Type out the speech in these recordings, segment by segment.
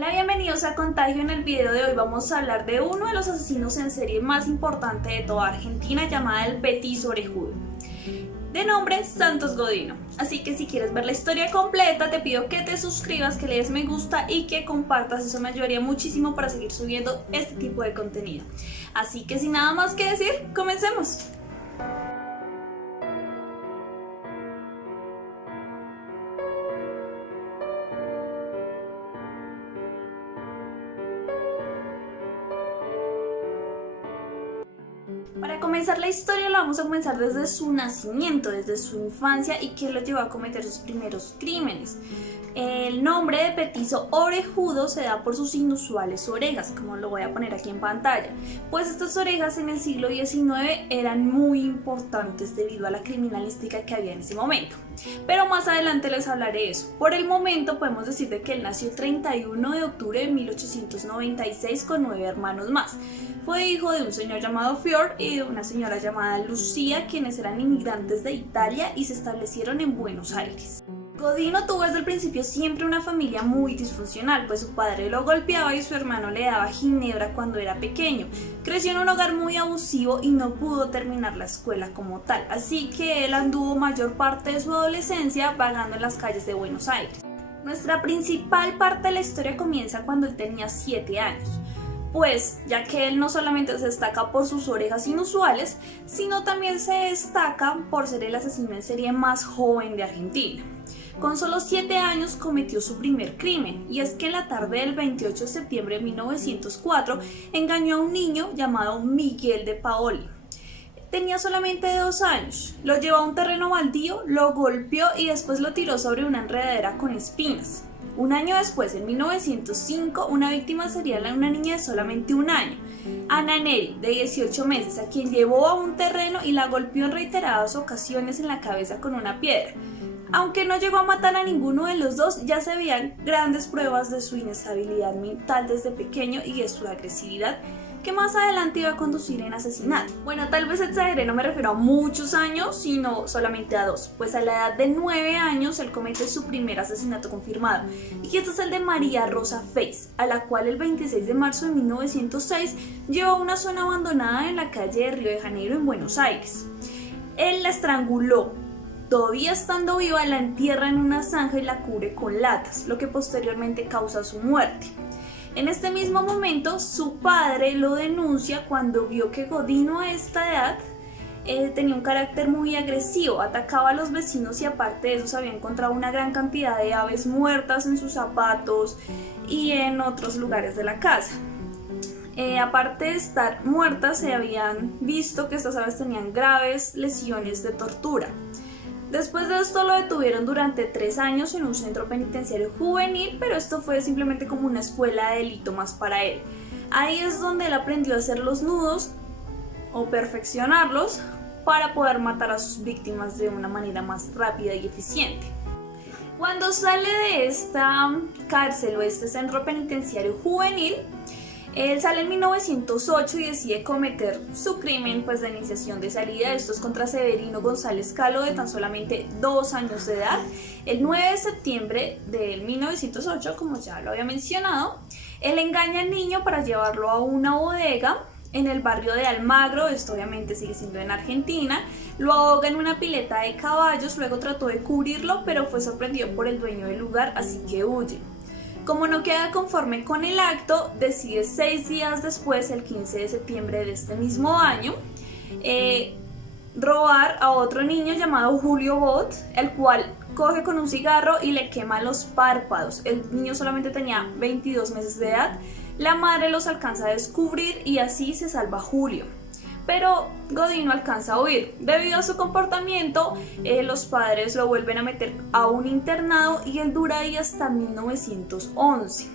Hola, bienvenidos a Contagio. En el video de hoy vamos a hablar de uno de los asesinos en serie más importantes de toda Argentina, llamada el Petizo Orejudo, de nombre Santos Godino. Así que si quieres ver la historia completa, te pido que te suscribas, que le des me gusta y que compartas. Eso me ayudaría muchísimo para seguir subiendo este tipo de contenido. Así que sin nada más que decir, comencemos. Para comenzar la historia la vamos a comenzar desde su nacimiento, desde su infancia y qué lo llevó a cometer sus primeros crímenes. El nombre de Petizo Orejudo se da por sus inusuales orejas, como lo voy a poner aquí en pantalla, pues estas orejas en el siglo XIX eran muy importantes debido a la criminalística que había en ese momento. Pero más adelante les hablaré de eso. Por el momento podemos decir de que él nació el 31 de octubre de 1896 con 9 hermanos más. Fue hijo de un señor llamado Fior y de una señora llamada Lucía, quienes eran inmigrantes de Italia y se establecieron en Buenos Aires. Godino tuvo desde el principio siempre una familia muy disfuncional, pues su padre lo golpeaba y su hermano le daba ginebra cuando era pequeño. Creció en un hogar muy abusivo y no pudo terminar la escuela como tal, así que él anduvo mayor parte de su adolescencia vagando en las calles de Buenos Aires. Nuestra principal parte de la historia comienza cuando él tenía 7 años. Pues ya que él no solamente se destaca por sus orejas inusuales, sino también se destaca por ser el asesino en serie más joven de Argentina. Con solo 7 años cometió su primer crimen, y es que en la tarde del 28 de septiembre de 1904 engañó a un niño llamado Miguel de Paoli. Tenía solamente 2 años, lo llevó a un terreno baldío, lo golpeó y después lo tiró sobre una enredadera con espinas. Un año después, en 1905, una víctima sería una niña de solamente 1 año, Ana Neri, de 18 meses, a quien llevó a un terreno y la golpeó en reiteradas ocasiones en la cabeza con una piedra. Aunque no llegó a matar a ninguno de los dos, ya se veían grandes pruebas de su inestabilidad mental desde pequeño y de su agresividad, que más adelante iba a conducir en asesinato. Bueno, tal vez exageré, no me refiero a muchos años, sino solamente a 2, pues a la edad de 9 años él comete su primer asesinato confirmado, y este es el de María Rosa Feis, a la cual el 26 de marzo de 1906 llevó a una zona abandonada en la calle de Río de Janeiro en Buenos Aires. Él la estranguló. Todavía estando viva, la entierra en una zanja y la cubre con latas, lo que posteriormente causa su muerte. En este mismo momento, su padre lo denuncia cuando vio que Godino a esta edad tenía un carácter muy agresivo, atacaba a los vecinos y aparte de eso se había encontrado una gran cantidad de aves muertas en sus zapatos y en otros lugares de la casa. Aparte de estar muertas, se habían visto que estas aves tenían graves lesiones de tortura. Después de esto lo detuvieron durante 3 años en un centro penitenciario juvenil, pero esto fue simplemente como una escuela de delito más para él. Ahí es donde él aprendió a hacer los nudos o perfeccionarlos para poder matar a sus víctimas de una manera más rápida y eficiente. Cuando sale de esta cárcel o este centro penitenciario juvenil, él sale en 1908 y decide cometer su crimen de iniciación de salida. Esto es contra Severino González Calo, de tan solamente 2 años de edad. El 9 de septiembre de 1908, como ya lo había mencionado, él engaña al niño para llevarlo a una bodega en el barrio de Almagro. Esto obviamente sigue siendo en Argentina. Lo ahoga en una pileta de caballos, luego trató de cubrirlo, pero fue sorprendido por el dueño del lugar, así que huye. Como no queda conforme con el acto, decide 6 días después, el 15 de septiembre de este mismo año, robar a otro niño llamado Julio Bot, el cual coge con un cigarro y le quema los párpados. El niño solamente tenía 22 meses de edad. La madre los alcanza a descubrir y así se salva Julio. Pero Godino alcanza a huir. Debido a su comportamiento, los padres lo vuelven a meter a un internado y él dura ahí hasta 1911.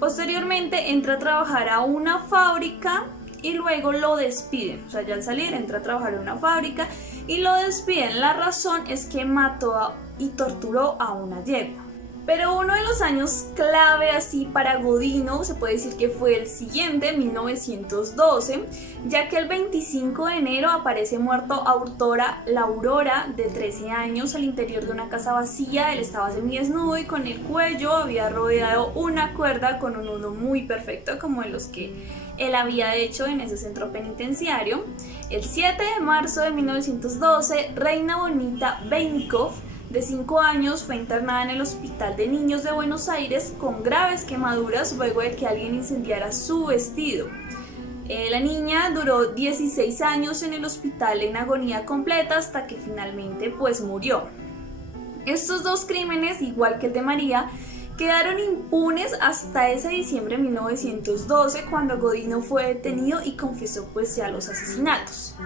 Posteriormente entra a trabajar a una fábrica y luego lo despiden. O sea, ya al salir entra a trabajar en una fábrica y lo despiden. La razón es que mató y torturó a una yegua. Pero uno de los años clave así para Godino se puede decir que fue el siguiente, 1912, ya que el 25 de enero aparece muerto Autora La Aurora, de 13 años, al interior de una casa vacía. Él estaba semidesnudo y con el cuello había rodeado una cuerda con un nudo muy perfecto, como de los que él había hecho en ese centro penitenciario. El 7 de marzo de 1912, Reina Bonita Bennikov, de 5 años, fue internada en el Hospital de Niños de Buenos Aires con graves quemaduras luego de que alguien incendiara su vestido. La niña duró 16 años en el hospital en agonía completa hasta que finalmente pues murió. Estos dos crímenes, igual que el de María, quedaron impunes hasta ese diciembre de 1912, cuando Godino fue detenido y confesó pues ya los asesinatos.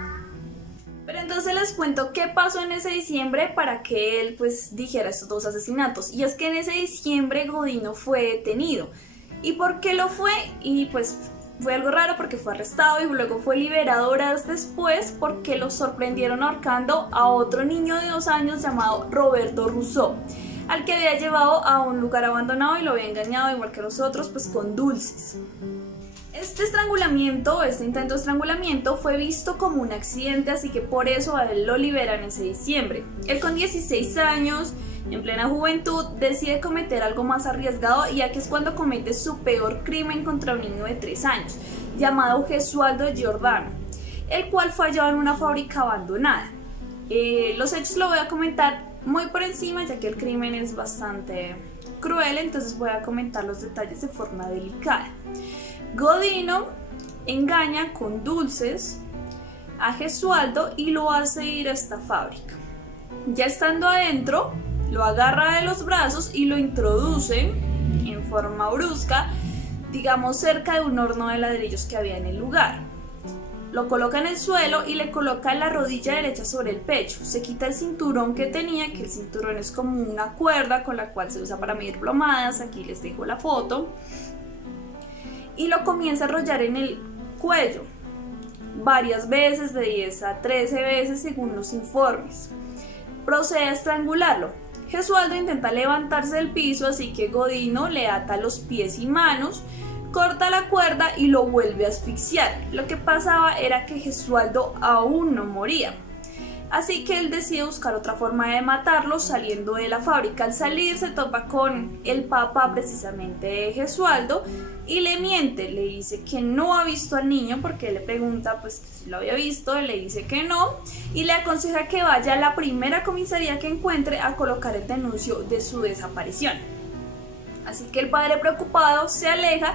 Pero entonces les cuento qué pasó en ese diciembre para que él pues dijera estos dos asesinatos. Y es que en ese diciembre Godino fue detenido. ¿Y por qué lo fue? Y pues fue algo raro porque fue arrestado y luego fue liberado horas después porque lo sorprendieron ahorcando a otro niño de 2 años llamado Roberto Rousseau, al que había llevado a un lugar abandonado y lo había engañado igual que los otros pues con dulces. Este intento de estrangulamiento fue visto como un accidente, así que por eso a él lo liberan ese diciembre. Él con 16 años, en plena juventud, decide cometer algo más arriesgado, y aquí es cuando comete su peor crimen contra un niño de 3 años, llamado Gesualdo Giordano, el cual fue hallado en una fábrica abandonada. Los hechos lo voy a comentar muy por encima, ya que el crimen es bastante cruel, entonces voy a comentar los detalles de forma delicada. Godino engaña con dulces a Gesualdo y lo hace ir a esta fábrica. Ya estando adentro, lo agarra de los brazos y lo introduce en forma brusca, digamos cerca de un horno de ladrillos que había en el lugar. Lo coloca en el suelo y le coloca la rodilla derecha sobre el pecho. Se quita el cinturón que tenía, que el cinturón es como una cuerda con la cual se usa para medir plomadas. Aquí les dejo la foto. Y lo comienza a enrollar en el cuello varias veces, de 10 a 13 veces según los informes. Procede a estrangularlo. Gesualdo intenta levantarse del piso, así que Godino le ata los pies y manos, corta la cuerda y lo vuelve a asfixiar. Lo que pasaba era que Gesualdo aún no moría, así que él decide buscar otra forma de matarlo saliendo de la fábrica. Al salir se topa con el papá precisamente de Gesualdo y le miente, le dice que no ha visto al niño, porque él le pregunta pues si lo había visto, él le dice que no y le aconseja que vaya a la primera comisaría que encuentre a colocar el denuncio de su desaparición. Así que el padre, preocupado, se aleja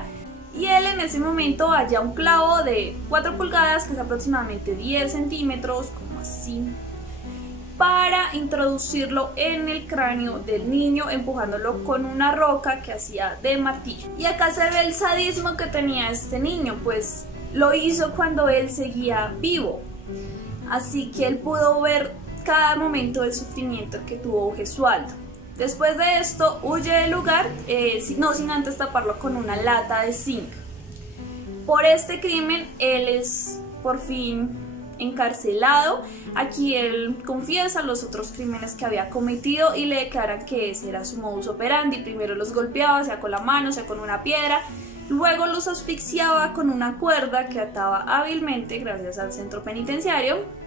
y él en ese momento halla un clavo de 4 pulgadas, que es aproximadamente 10 centímetros, como así, para introducirlo en el cráneo del niño, empujándolo con una roca que hacía de martillo. Y acá se ve el sadismo que tenía este niño, pues lo hizo cuando él seguía vivo, así que él pudo ver cada momento del sufrimiento que tuvo Gesualdo. Después de esto huye del lugar, no sin antes taparlo con una lata de zinc. Por este crimen él es por fin encarcelado. Aquí él confiesa los otros crímenes que había cometido y le declaran que ese era su modus operandi. Primero los golpeaba, sea con la mano, sea con una piedra, luego los asfixiaba con una cuerda que ataba hábilmente gracias al centro penitenciario,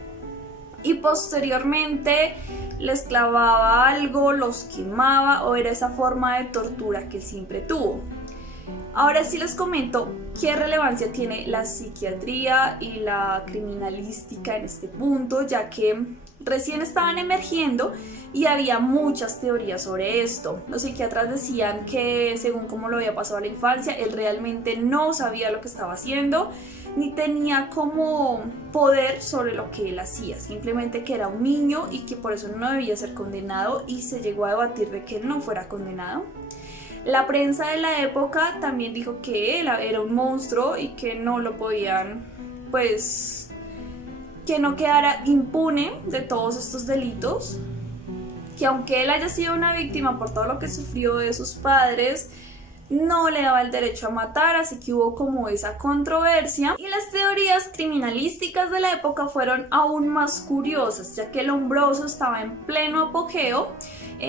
y posteriormente les clavaba algo, los quemaba, o era esa forma de tortura que siempre tuvo. Ahora sí les comento qué relevancia tiene la psiquiatría y la criminalística en este punto, ya que recién estaban emergiendo y había muchas teorías sobre esto. Los psiquiatras decían que, según cómo lo había pasado a la infancia, él realmente no sabía lo que estaba haciendo, ni tenía como poder sobre lo que él hacía, simplemente que era un niño y que por eso no debía ser condenado, y se llegó a debatir de que él no fuera condenado. La prensa de la época también dijo que él era un monstruo y que no lo podían, pues, que no quedara impune de todos estos delitos, que aunque él haya sido una víctima por todo lo que sufrió de sus padres, no le daba el derecho a matar, así que hubo como esa controversia. Y las teorías criminalísticas de la época fueron aún más curiosas, ya que el Lombroso estaba en pleno apogeo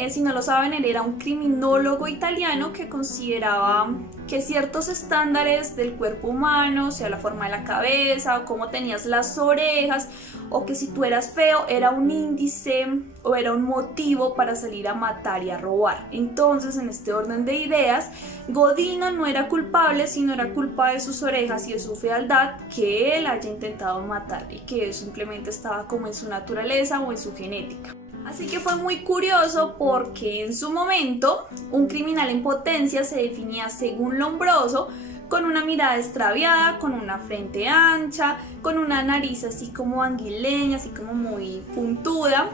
Si no lo saben, él era un criminólogo italiano que consideraba que ciertos estándares del cuerpo humano, sea la forma de la cabeza o cómo tenías las orejas, o que si tú eras feo era un índice o era un motivo para salir a matar y a robar. Entonces, en este orden de ideas, Godino no era culpable, sino era culpa de sus orejas y de su fealdad que él haya intentado matar, y que simplemente estaba como en su naturaleza o en su genética. Así que fue muy curioso porque en su momento un criminal en potencia se definía según Lombroso con una mirada extraviada, con una frente ancha, con una nariz así como anguileña, así como muy puntuda,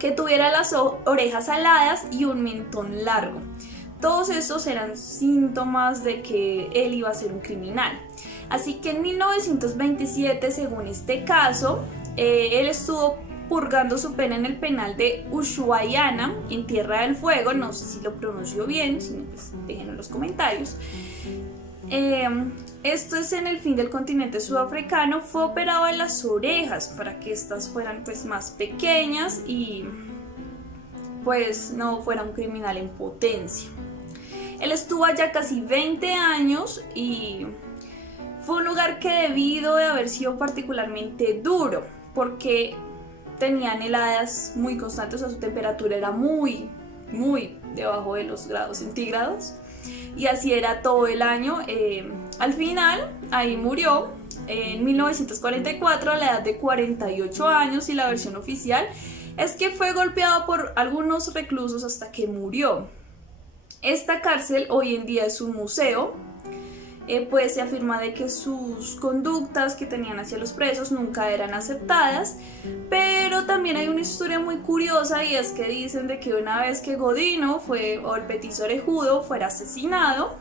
que tuviera las orejas aladas y un mentón largo. Todos estos eran síntomas de que él iba a ser un criminal. Así que en 1927, según este caso, él estuvo purgando su pena en el penal de Ushuaia, en Tierra del Fuego. No sé si lo pronunció bien, si no, pues déjenlo en los comentarios. Esto es en el fin del continente sudafricano. Fue operado en las orejas para que estas fueran pues más pequeñas y pues no fuera un criminal en potencia. Él estuvo allá casi 20 años y fue un lugar que debido de haber sido particularmente duro, porque tenían heladas muy constantes, o sea, su temperatura era muy debajo de los grados centígrados, y así era todo el año. Al final, ahí murió en 1944 a la edad de 48 años, y la versión oficial es que fue golpeado por algunos reclusos hasta que murió. Esta cárcel hoy en día es un museo. Pues se afirma de que sus conductas que tenían hacia los presos nunca eran aceptadas, pero también hay una historia muy curiosa, y es que dicen de que una vez que Godino o el petiso orejudo fuera asesinado,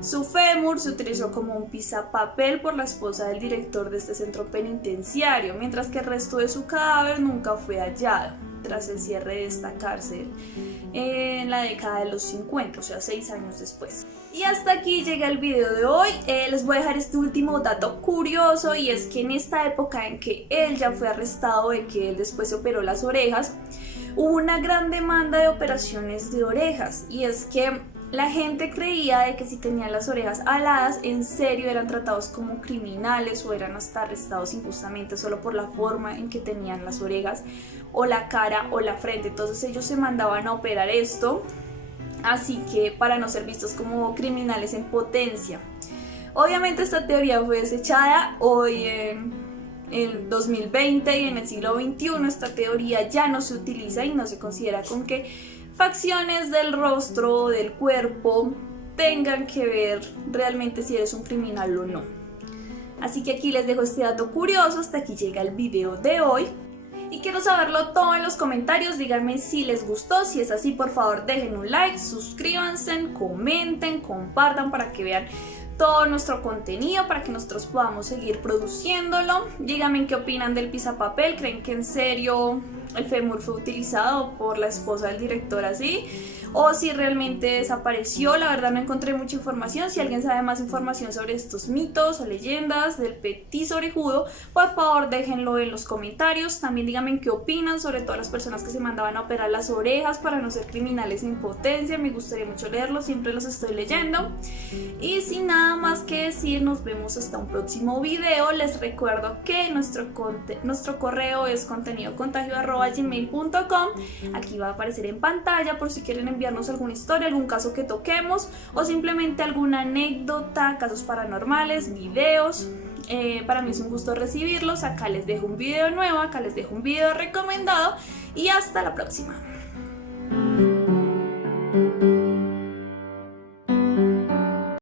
su fémur se utilizó como un pisapapel por la esposa del director de este centro penitenciario, mientras que el resto de su cadáver nunca fue hallado tras el cierre de esta cárcel en la década de los 50, o sea 6 años después. Y hasta aquí llega el video de hoy. Les voy a dejar este último dato curioso, y es que en esta época en que él ya fue arrestado, de que él después se operó las orejas, hubo una gran demanda de operaciones de orejas, y es que la gente creía de que si tenían las orejas aladas, en serio eran tratados como criminales o eran hasta arrestados injustamente solo por la forma en que tenían las orejas, o la cara o la frente. Entonces ellos se mandaban a operar esto, así que para no ser vistos como criminales en potencia. Obviamente esta teoría fue desechada hoy en el 2020, y en el siglo XXI esta teoría ya no se utiliza y no se considera con que facciones del rostro o del cuerpo tengan que ver realmente si eres un criminal o no. Así que aquí les dejo este dato curioso. Hasta aquí llega el video de hoy. Y quiero saberlo todo en los comentarios. Díganme si les gustó. Si es así, por favor dejen un like, suscríbanse, comenten, compartan para que vean todo nuestro contenido, para que nosotros podamos seguir produciéndolo. Díganme qué opinan del pisapapel. ¿Creen que en serio el fémur fue utilizado por la esposa del director así? O si realmente desapareció. La verdad no encontré mucha información. Si alguien sabe más información sobre estos mitos o leyendas del petiso orejudo, por favor déjenlo en los comentarios. También díganme qué opinan sobre todas las personas que se mandaban a operar las orejas para no ser criminales en potencia. Me gustaría mucho leerlos, siempre los estoy leyendo. Y sin nada más que decir, nos vemos hasta un próximo video. Les recuerdo que nuestro correo es contenidocontagio@gmail.com. Aquí va a aparecer en pantalla por si quieren enviarnos alguna historia, algún caso que toquemos, o simplemente alguna anécdota, casos paranormales, videos. Para mí es un gusto recibirlos. Acá les dejo un video nuevo, acá les dejo un video recomendado, y hasta la próxima.